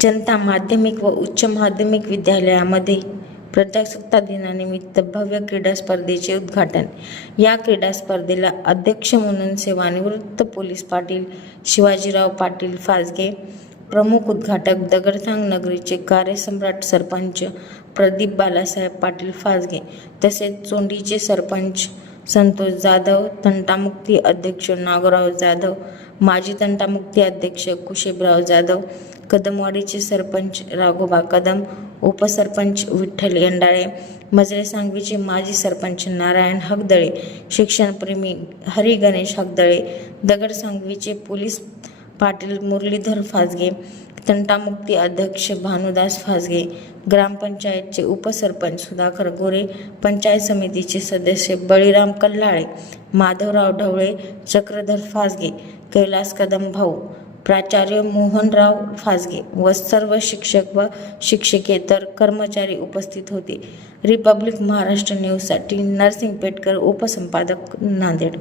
जनता माध्यमिक व उच्च माध्यमिक विद्यालयामध्ये प्रजासत्ताक दिनानिमित्त भव्य क्रीडा स्पर्धेचे उद्घाटन. या क्रीडा स्पर्धेला अध्यक्ष म्हणून सेवानिवृत्त पोलीस पाटील शिवाजीराव पाटील फासगे प्रमुख उद्घाटक दगडसांग नगरीचे कार्यसम्राट सरपंच प्रदीप बालासाहेब पाटील फासगे तसेच चोंडीचे सरपंच संतोष जाधव तंटामुक्ती अध्यक्ष नागोराव जाधव माजी तंटामुक्ती अध्यक्ष कुशेबराव जाधव कदमवाडीचे सरपंच राघोबा कदम उपसरपंच विठ्ठल यंडाळे मजरे सांगवीचे माजी सरपंच नारायण हगदळे शिक्षणप्रेमी हरी गणेश हगदळे दगड सांगवीचे पोलीस पाटील मुरलीधर फासगे तंटामुक्ती अध्यक्ष भानुदास फासगे ग्रामपंचायतचे उपसरपंच सुधाकर गोरे पंचायत समितीचे सदस्य बळीराम कल्लाळे माधवराव ढवळे चक्रधर फासगे कैलास कदम भाऊ प्राचार्य मोहनराव फासगे व सर्व शिक्षक व शिक्षकेतर कर्मचारी उपस्थित होते. रिपब्लिक महाराष्ट्र न्यूजसाठी नरसिंग पेटकर उपसंपादक नांदेड.